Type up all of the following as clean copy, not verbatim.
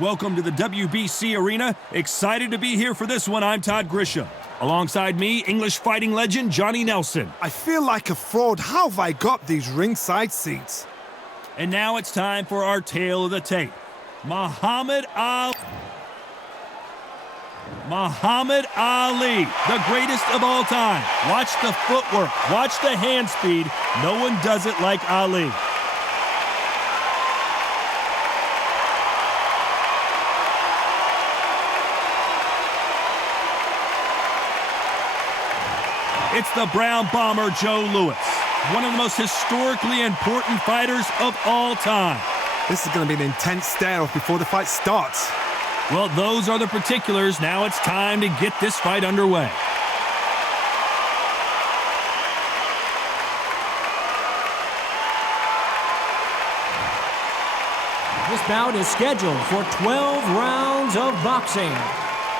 Welcome to the WBC Arena. Excited to be here for this one. I'm Todd Grisham. Alongside me, English fighting legend Johnny Nelson. I feel like a fraud. How have I got these ringside seats? And now it's time for our tale of the tape. Muhammad Ali, the greatest of all time. Watch the footwork, watch the hand speed. No one does it like Ali. It's the Brown Bomber Joe Louis, one of the most historically important fighters of all time. This is going to be an intense stare-off before the fight starts. Well, those are the particulars. Now it's time to get this fight underway. This bout is scheduled for 12 rounds of boxing.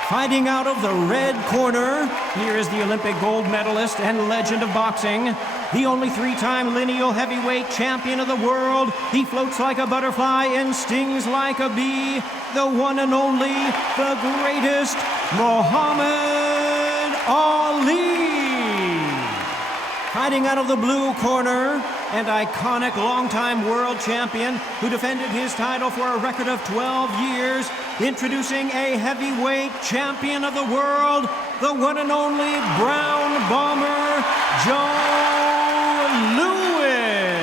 Fighting out of the red corner, here is the Olympic gold medalist and legend of boxing, the only three-time lineal heavyweight champion of the world. He floats like a butterfly and stings like a bee, the one and only, the greatest, Muhammad Ali. Fighting out of the blue corner, and iconic longtime world champion who defended his title for a record of 12 years, introducing a heavyweight champion of the world, the one and only Brown Bomber, Joe Louis.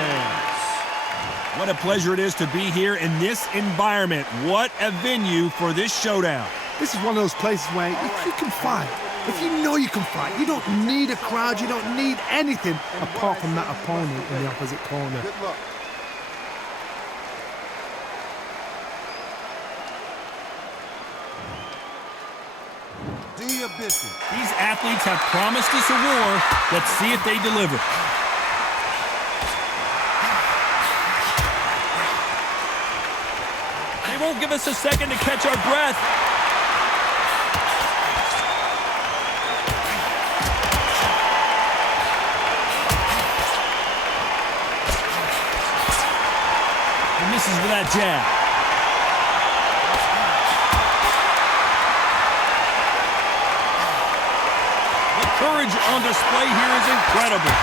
What a pleasure it is to be here in this environment. What a venue for this showdown. This is one of those places where if you can fight, if you know you can fight, you don't need a crowd, you don't need anything apart from that opponent in the opposite corner. Good luck. Do your business. These athletes have promised us a war. Let's see if they deliver. They won't give us a second to catch our breath. And misses with that jab. Courage on display here is incredible.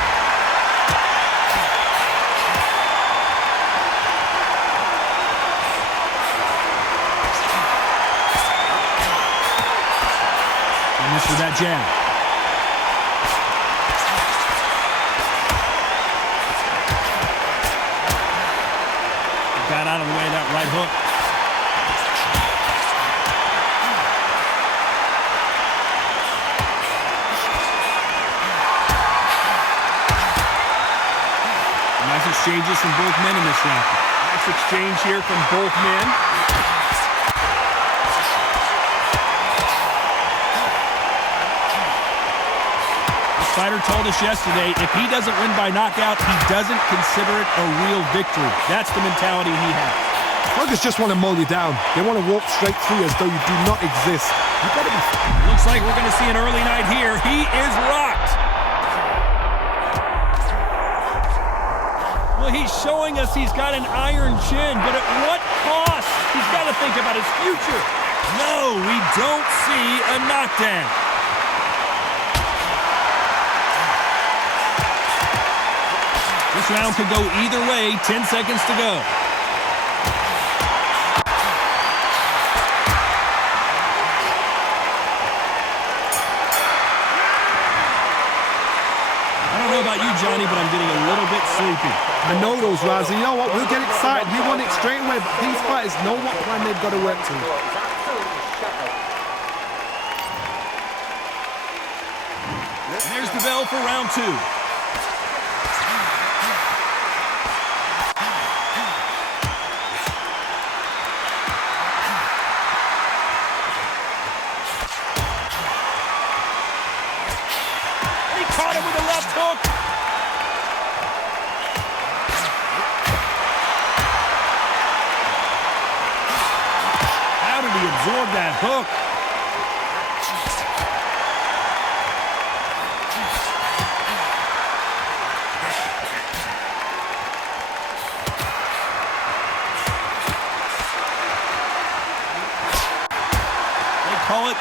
And this is that jab. Got out of the way of that right hook. Nice exchanges from both men in this round. Nice exchange here from both men. The fighter told us yesterday, if he doesn't win by knockout, he doesn't consider it a real victory. That's the mentality he has. Sluggers just want to mow you down. They want to walk straight through you as though you do not exist. You gotta be... Looks like we're going to see an early night here. He is rocked. Well, he's showing us he's got an iron chin, but at what cost? He's got to think about his future. No, we don't see a knockdown. This round could go either way. 10 seconds to go. About you, Johnny, but I'm getting a little bit sleepy. I know those, Raz, and you know what? We'll get excited. We want it straight away, but these fighters know what plan they've got to work to. There's the bell for round two. Caught him with a left hook. How did he absorb that hook?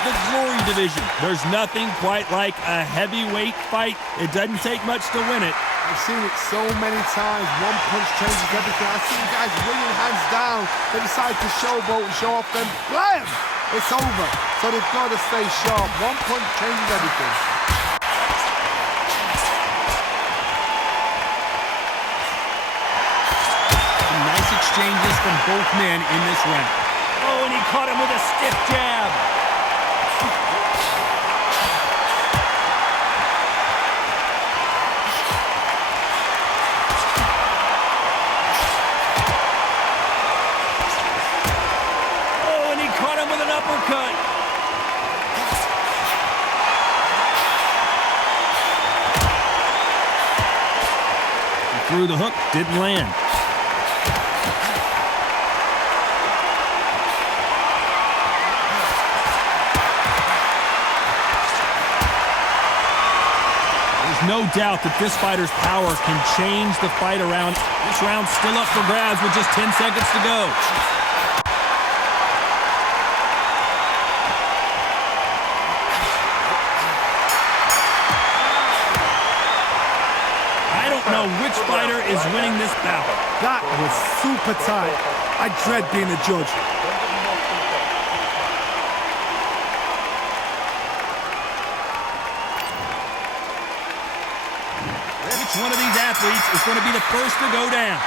the Glory Division. There's nothing quite like a heavyweight fight. It doesn't take much to win it. I've seen it so many times. One punch changes everything. I've seen guys winning hands down. They decide to showboat and show off them. Blam! It's over. So they've got to stay sharp. One punch changes everything. Some nice exchanges from both men in this round. Oh, and he caught him with a stiff jab. Uppercut. He threw the hook, didn't land. There's no doubt that this fighter's power can change the fight around. This round's still up for grabs with just 10 seconds to go. Which fighter is winning this battle? That was super tight. I dread being a judge. Which one of these athletes is going to be the first to go down?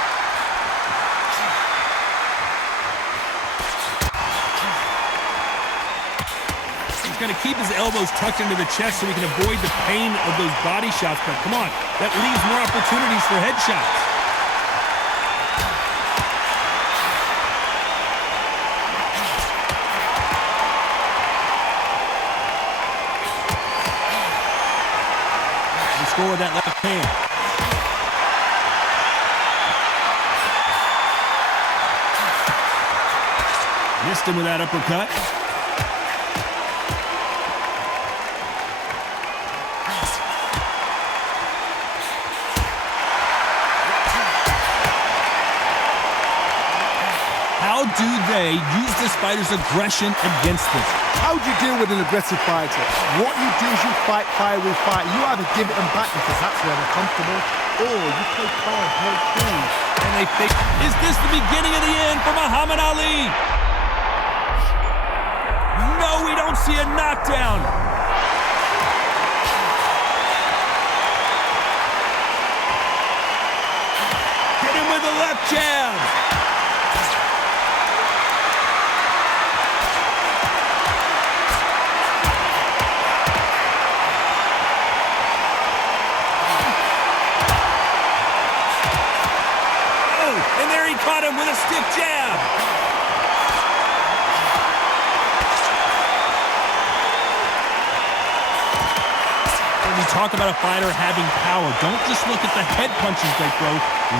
He's going to keep his elbows tucked into the chest so he can avoid the pain of those body shots. But come on, that leaves more opportunities for headshots. He scored with that left hand. Missed him with that uppercut. How do they use this fighter's aggression against them? How do you deal with an aggressive fighter? What you do is you fight fire with fire. You either give it them back because that's where they're comfortable, or you play calm, play cool. And they think, is this the beginning of the end for Muhammad Ali? No, we don't see a knockdown. Hit him with a left jab. Caught him with a stiff jab. When we talk about a fighter having power, don't just look at the head punches they throw.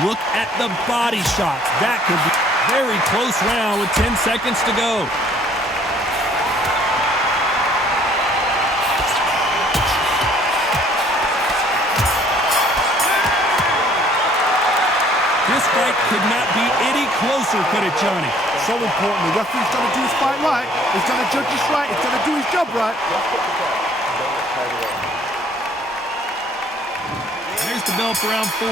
Look at the body shots. That could be a very close round with 10 seconds to go. This fight could not be any closer, could it, Johnny? So important. The referee's got to do his fight right. He's got to judge this right. He's got to do his job right. There's the bell for round 4.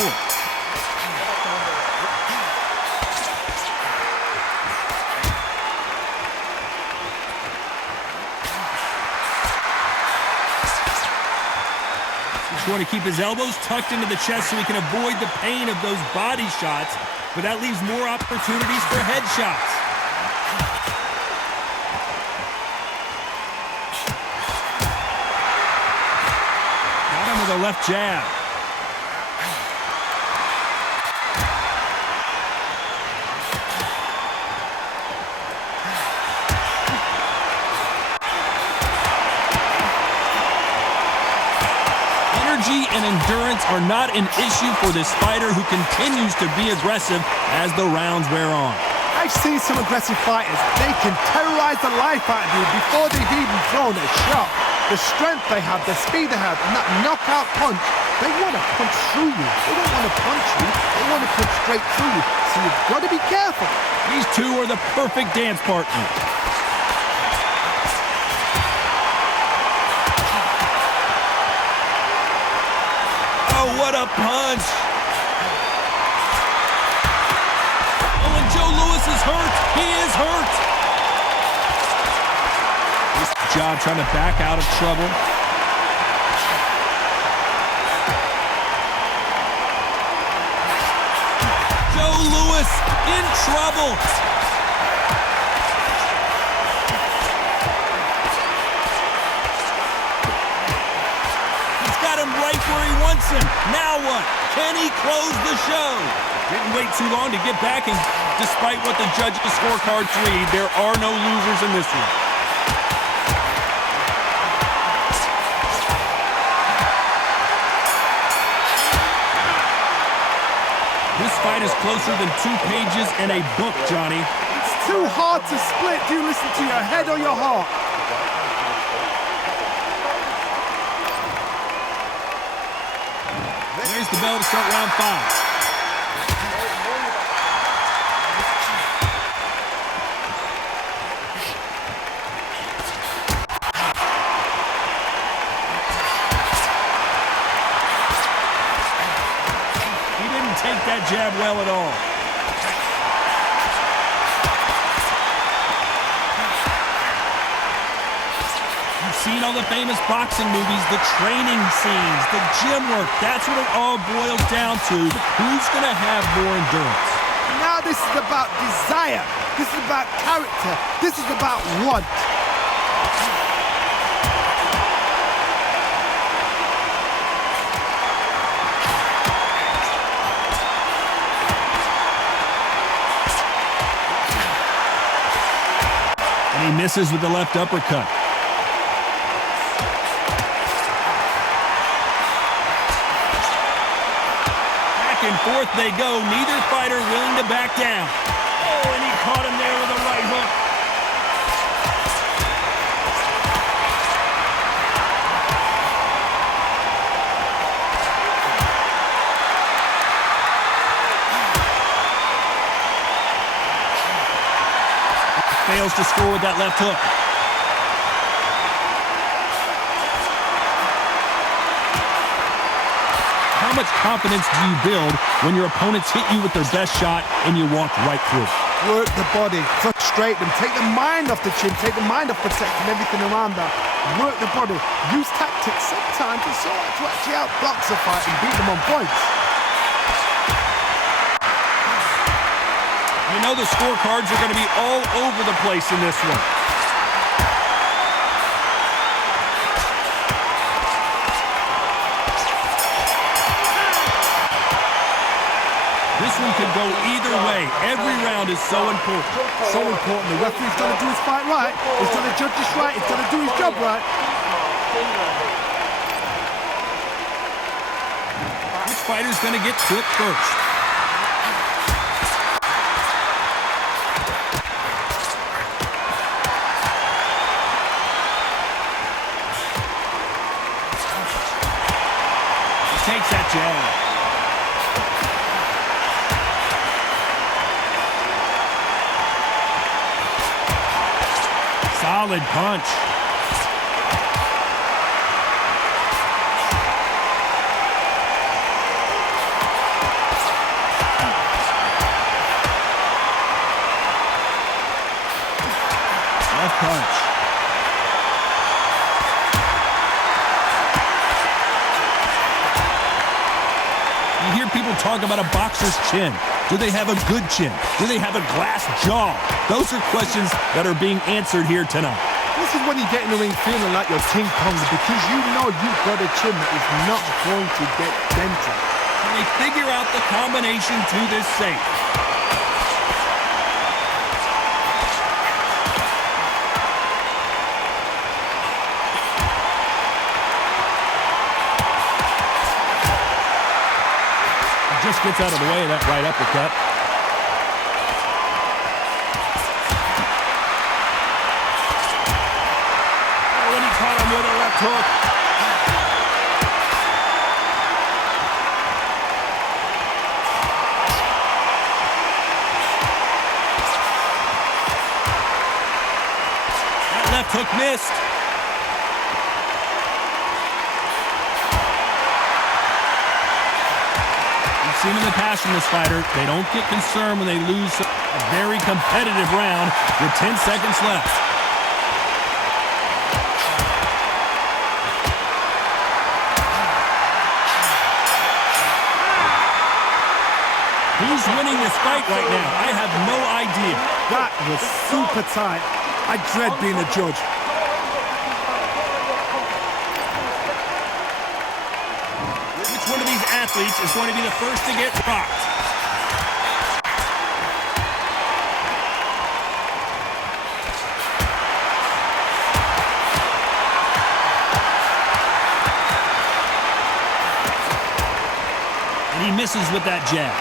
Trying to keep his elbows tucked into the chest so he can avoid the pain of those body shots, but that leaves more opportunities for headshots. Got him with a left jab. And endurance are not an issue for this fighter who continues to be aggressive as the rounds wear on. I've seen some aggressive fighters. They can terrorize the life out of you before they've even thrown a shot. The strength they have, the speed they have, and that knockout punch, they want to punch through you. They don't want to punch you. They want to punch straight through you. So you've got to be careful. These two are the perfect dance partners. a punch. Oh, and Joe Louis is hurt. He is hurt. Good job trying to back out of trouble. Joe Louis in trouble. He's got him right where he wants him. Now what? Can he close the show? Didn't wait too long to get back, and despite what the judges' scorecards read, there are no losers in this one. This fight is closer than 2 pages in a book, Johnny. It's too hard to split. Do you listen to your head or your heart? There's the bell to start round 5. Take that jab well at all. You've seen all the famous boxing movies, the training scenes, the gym work. That's what it all boils down to. Who's going to have more endurance? Now this is about desire. This is about character. This is about want. He misses with the left uppercut. Back and forth they go. Neither fighter willing to back down. Oh, and he caught him there with a right hook. Fails to score with that left hook. How much confidence do you build when your opponents hit you with their best shot and you walk right through? Work the body, frustrate them, take the mind off the chin, take the mind off protecting everything around that. Work the body, use tactics sometimes to actually outbox a fight and beat them on points. You know the scorecards are going to be all over the place in this one. This one could go either way. Every round is so important. So important. The referee's got to do his fight right. He's got to judge this right. He's got to do his job right. Which fighter's going to get clipped first? Takes that jab. Solid punch. Left punch. You hear people talk about a boxer's chin. Do they have a good chin? Do they have a glass jaw? Those are questions that are being answered here tonight. This is when you get in the ring feeling like you're King Kong because you know you've got a chin that is not going to get dented. Can they figure out the combination to this safe? Just gets out of the way of that right uppercut. Oh, and he caught him with a left hook. That left hook missed. seen in the past from this fighter, they don't get concerned when they lose a very competitive round with 10 seconds left. Who's winning this fight right now? I have no idea. That was super tight. I dread being a judge. Which one of these athletes is going to be the first to get rocked? And he misses with that jab.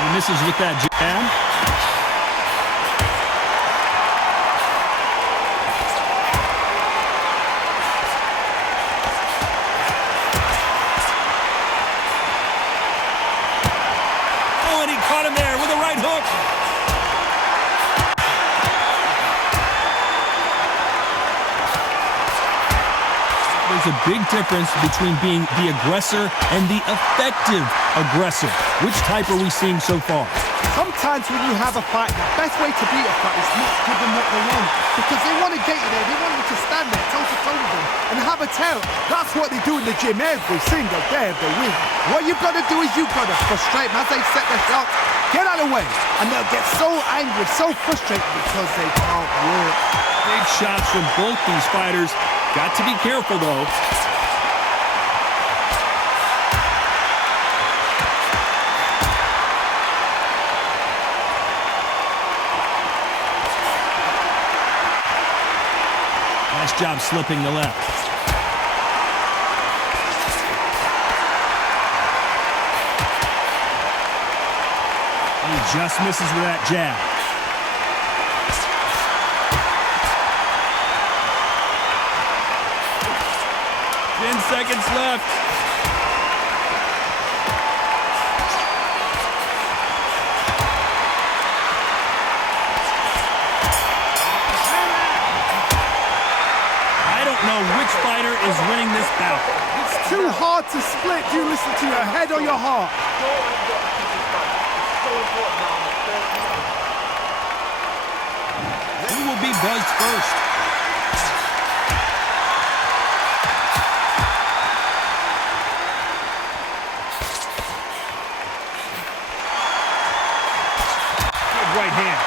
He misses with that jab. Oh, and he caught him there with a right hook. There's a big difference between being the aggressor and the effective aggressor. Which type are we seeing so far? Sometimes when you have a fight, the best way to beat a fight is not to give them what they want. Because they want to get you there, they want you to stand there toe-to-toe with them and have a tell. That's what they do in the gym every single day of the week. What you've got to do is you've got to frustrate them as they set their shots. Get out of the way. And they'll get so angry, so frustrated because they can't work. Big shots from both these fighters. Got to be careful, though. Nice job slipping the left. He just misses with that jab. 10 seconds left. I don't know which fighter is winning this bout. It's too hard to split. Do you listen to your head or your heart? Who will be buzzed first? Right hand.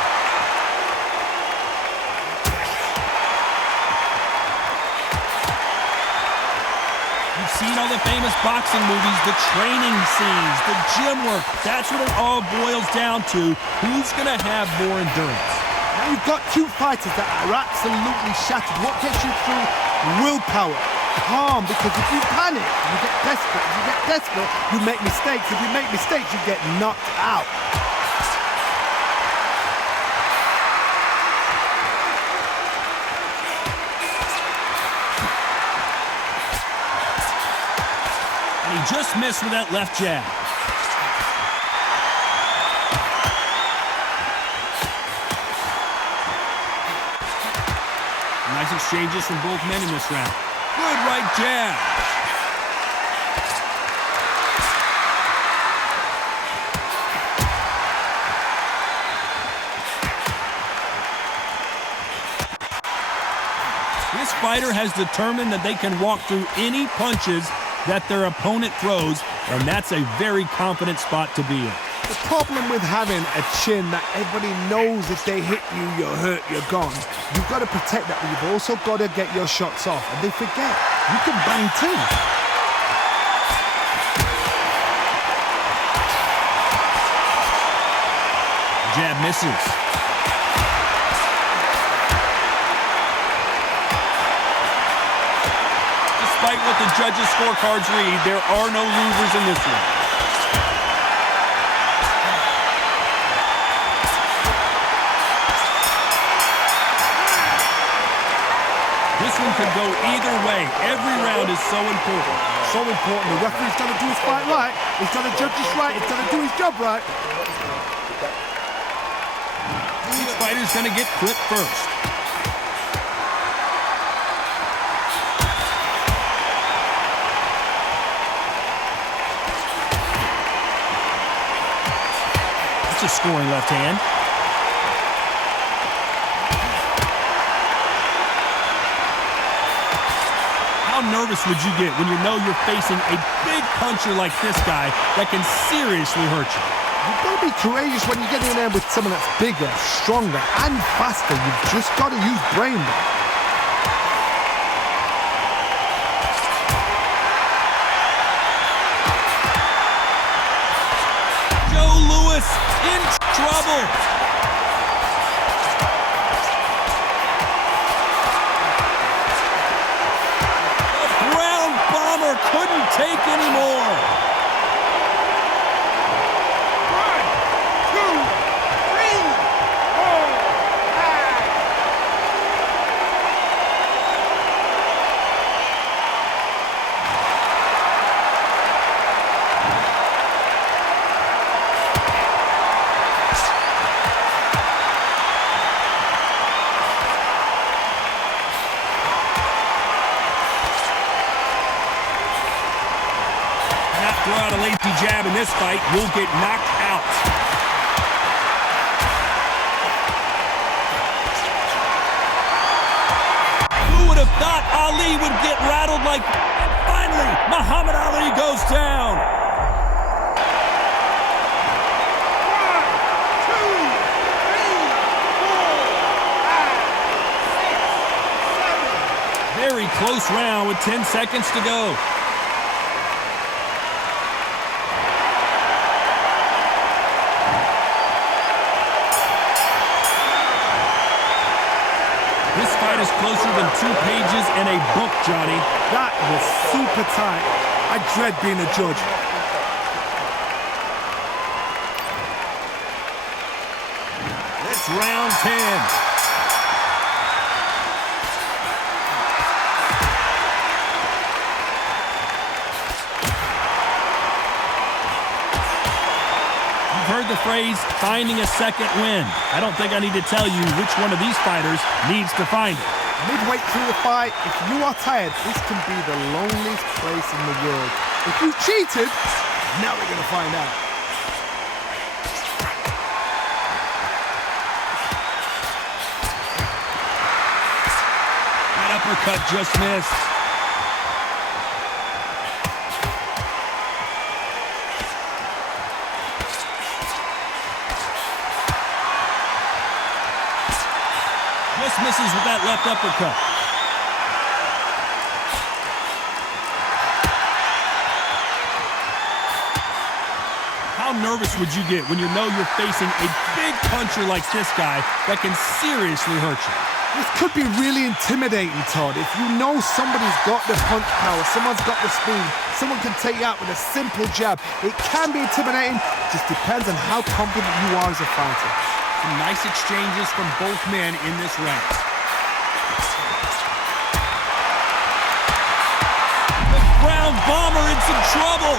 You've seen all the famous boxing movies, the training scenes, the gym work. That's what it all boils down to. Who's going to have more endurance? Now you've got two fighters that are absolutely shattered. What gets you through? Willpower. Calm, because if you panic, you get desperate. If you get desperate, you make mistakes. If you make mistakes, you get knocked out. He just missed with that left jab. Nice exchanges from both men in this round. Good right jab. This fighter has determined that they can walk through any punches that their opponent throws, and that's a very confident spot to be in. The problem with having a chin that everybody knows if they hit you, you're hurt, you're gone. You've got to protect that, but you've also got to get your shots off. And they forget, you can bang too. Jab misses. Despite what the judges' scorecards read, there are no losers in this one. This one could go either way. Every round is so important. So important. The referee's got to do his fight right. He's got to judge this right. He's got to do his job right. Each fighter's going to get clipped first. a scoring left hand. How nervous would you get when you know you're facing a big puncher like this guy that can seriously hurt you? You've got to be courageous when you're getting in there with someone that's bigger, stronger, and faster. You've just got to use brain. Joe Louis in trouble. Couldn't take anymore. 1, 2, 3, Throw out a lazy jab in this fight, you'll get knocked out. Who would have thought Ali would get rattled like that? And finally, Muhammad Ali goes down. 1, 2, 3, 4, 5, 6, 7. Very close round with 10 seconds to go. This fight is closer than 2 pages in a book, Johnny. That was super tight. I dread being a judge. It's round 10. Heard the phrase, finding a second win. I don't think I need to tell you which one of these fighters needs to find it. Midway through the fight, if you are tired, this can be the loneliest place in the world. If you cheated, now we're going to find out. That uppercut just missed. Just misses with that left uppercut. How nervous would you get when you know you're facing a big puncher like this guy that can seriously hurt you? This could be really intimidating, Todd. If you know somebody's got the punch power, someone's got the speed, someone can take you out with a simple jab. It can be intimidating, just depends on how confident you are as a fighter. Some nice exchanges from both men in this round. The ground bomber in some trouble.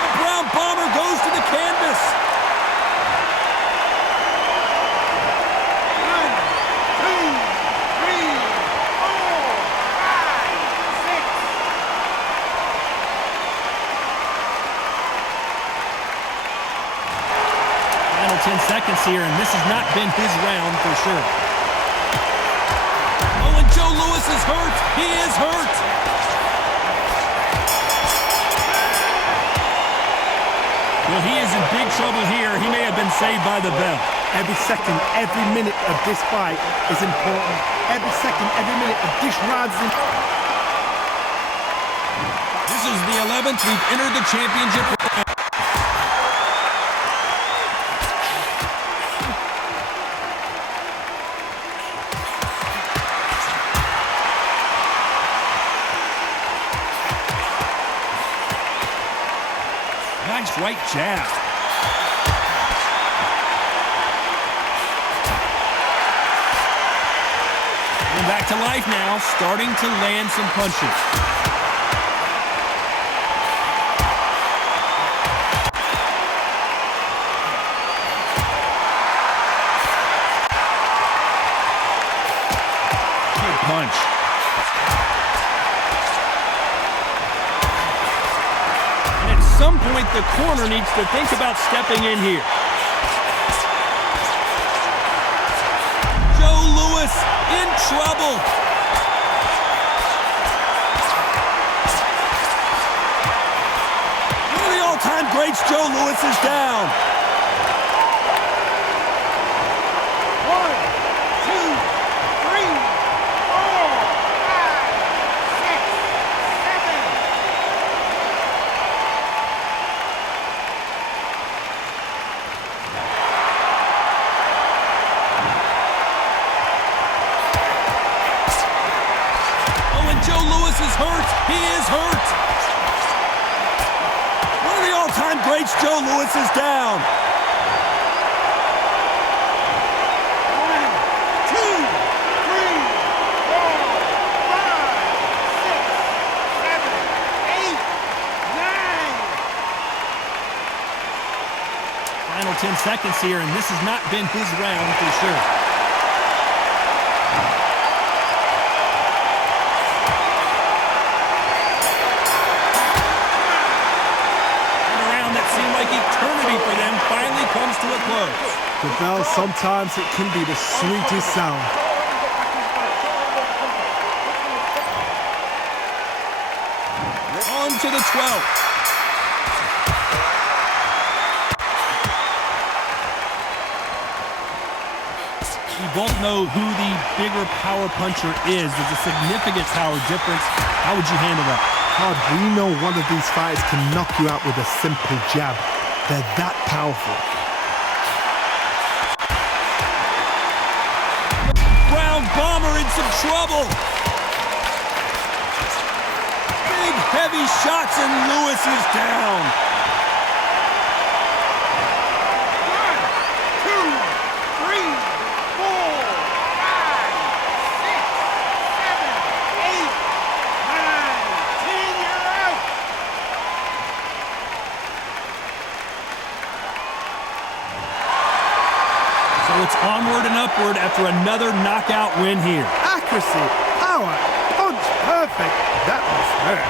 The ground bomber goes to the canvas. 1, 2, 3, 10 seconds here, and this has not been his round for sure. Oh, and Joe Louis is hurt. He is hurt. Well, he is in big trouble here. He may have been saved by the bell. Every second, every minute of this fight is important. Every second, every minute of this round is important. This is the 11th we've entered the championship round. Nice right jab. And back to life now, starting to land some punches. Good punch. some point, the corner needs to think about stepping in here. Joe Louis in trouble. One of the all-time greats, Joe Louis, is down. 1, 2, 3, 4, 5, 6, 7. Oh, and Joe Louis is hurt. He is hurt. One of the all-time greats, Joe Louis, is down. 1, 2, 3, 4, 5, 6, 7, 8, 9. Final 10 seconds here, and this has not been his round for sure. And a round that seemed like eternity for them finally comes to a close. The bell, sometimes it can be the sweetest sound. On to the 12th. We both know who the bigger power puncher is. There's a significant power difference. How would you handle that? Todd, we know one of these fighters can knock you out with a simple jab. They're that powerful. Brown Bomber in some trouble. Big heavy shots and Louis is down. 1, 2, 3, 4, 5, 6, 7, 8, 9, 10, you're out. So it's onward and upward after another knockout win here. Accuracy, power, punch, perfect. That was her.